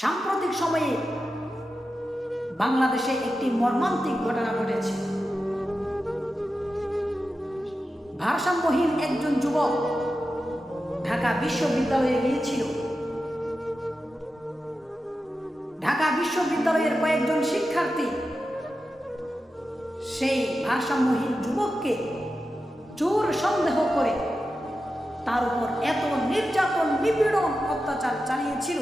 সাম্প্রতিক সময়ে বাংলাদেশে একটি মর্মান্তিক ঘটনা ঘটেছে। ভারসাম্যহীন একজন যুবক ঢাকা বিশ্ববিদ্যালয়ে গিয়েছিল। ঢাকা বিশ্ববিদ্যালয়ের কয়েকজন শিক্ষার্থী সেই ভারসাম্যহীন যুবককে চোর সন্দেহ করে তার উপর এত নির্যাতন, নিপীড়ন, অত্যাচার চালিয়েছিল।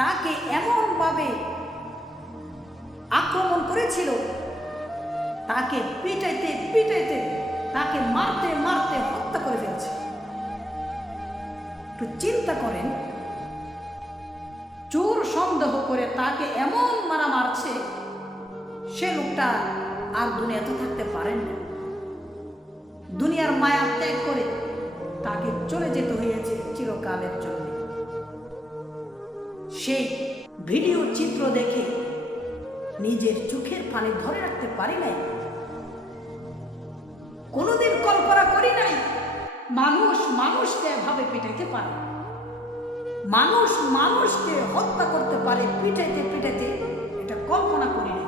তাকে এমনভাবে আক্রমণ করেছিল, তাকে পিটাইতে পিটাইতে, তাকে মারতে মারতে হত্যা করে ফেলছে। একটু চিন্তা করেন, চোর সন্দেহ করে তাকে এমন মারা মারছে, সে লোকটা আর দুনিয়াতে থাকতে পারেন না। দুনিয়ার মায়া ত্যাগ করে তাকে চলে যেতে হয়েছে চিরকালের জন্য। সেই ভিডিও চিত্র দেখে নিজের চোখের পানি ধরে রাখতে পারি নাই। কোনোদিন কল্পনা করি নাই, মানুষ মানুষকে এভাবে পিটাইতে পারে। মানুষ মানুষকে হত্যা করতে পারে, পিটাইতে পিটাইতে এটা কল্পনা করি নাই।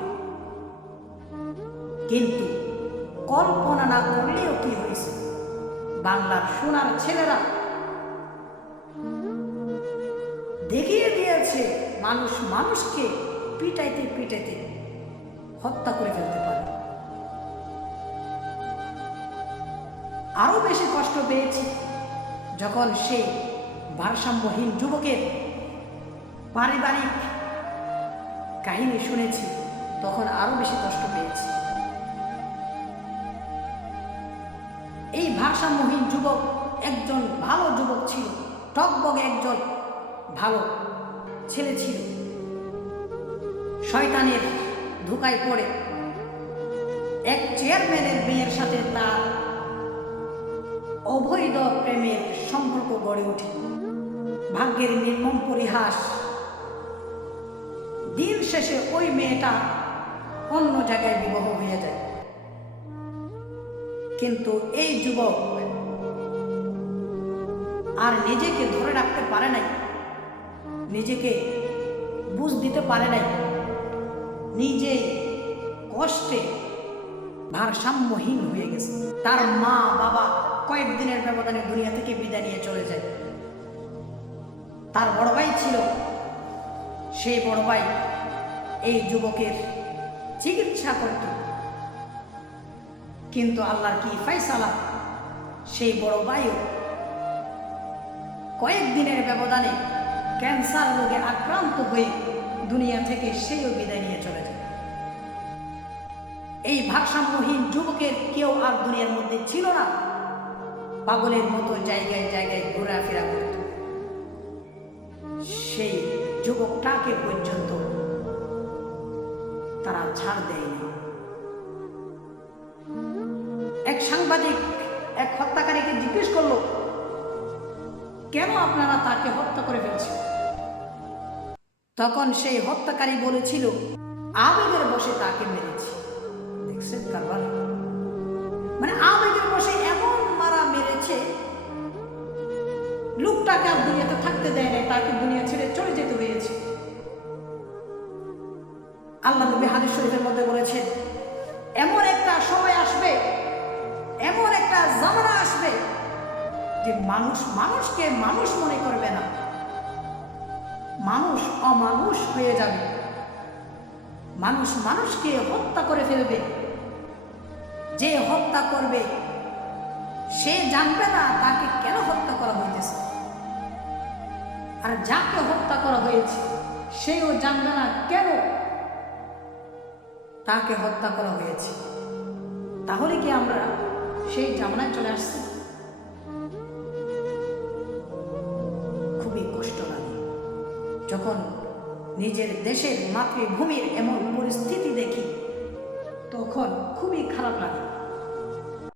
কিন্তু কল্পনা না করলেও কি হয়েছে? বাংলার সোনার ছেলেরা দিয়েছে মানুষ মানুষকে পিটাইতে পিটাইতে হত্যা করে ফেলতে পারে। আরও বেশি কষ্ট পেয়েছি যখন সে ভারসাম্যহীন যুবকের পারিবারিক কাহিনী শুনেছি, তখন আরও বেশি কষ্ট পেয়েছি। এই ভারসাম্যহীন যুবক একজন ভালো যুবক ছিল, টকবগে একজন ভালো ছেলে ছিল। শয়তানের ধোকায় পড়ে। এক চেয়ারম্যানের মেয়ের সাথে তার অবৈধ প্রেমের সম্পর্ক গড়ে ওঠে। ভাগ্যের নির্মম পরিহাস। দিন শেষে ওই মেয়েটা অন্য জায়গায় বিবাহ হয়ে যায়। কিন্তু এই যুবক আর নিজেকে ধরে রাখতে পারে নাই। নিজেকে বুঝ দিতে পারে নাই। নিজে কষ্টে ভারসাম্যহীন হয়ে গেছে। তার মা বাবা কয়েকদিনের ব্যবধানে দুনিয়া থেকে বিদায় নিয়ে চলে যায়। তার বড় ভাই ছিল। সেই বড় ভাই এই যুবকের চিকিৎসা করত। কিন্তু আল্লাহর কি ফাইসালা সেই বড় ভাইও কয়েকদিনের ব্যবধানে ক্যান্সার রোগে আক্রান্ত হয়ে দুনিয়া থেকে সেও বিদায় নিয়ে চলে যায়। এই ভারসাম্যহীন যুবকের কেউ আর দুনিয়ার মধ্যে ছিল না। পাগলের মতো জায়গায় জায়গায় ঘোরাফেরা করত। সেই যুবকটাকে পর্যন্ত তারা ছাড় দেয়নি। এক সাংবাদিক এক হত্যাকারীকে জিজ্ঞেস করল, কেন আপনারা তাকে হত্যা করে তখন সেই হত্যাকারী বলেছিল, আবেগের বসে তাকে মেরেছি। দেখছেন কারবার? মানে আবেগের বসে এমন মারা মেরেছে, লোকটাকে আর দুনিয়াতে থাকতে দেয় নাই, তাকে দুনিয়া ছেড়ে চলে যেতে হয়েছে। আল্লাহ নবী হাদিস শরীফের মধ্যে বলেছেন, এমন একটা সময় আসবে, এমন একটা জামানা আসবে যে মানুষ মানুষকে মানুষ মনে করবে না। মানুষ অমানুষ হয়ে যাবে। মানুষ মানুষকে হত্যা করে ফেলবে। যে হত্যা করবে, সে জানবে না তাকে কেন হত্যা করা হইতেছে। আর যাকে হত্যা করা হয়েছে, সেও জানবে না কেন তাকে হত্যা করা হয়েছে। তাহলে কি আমরা সেই জামানায় চলে আসছি? যখন নিজের দেশের মাতৃভূমির এমন পরিস্থিতি দেখি তখন খুবই খারাপ লাগে।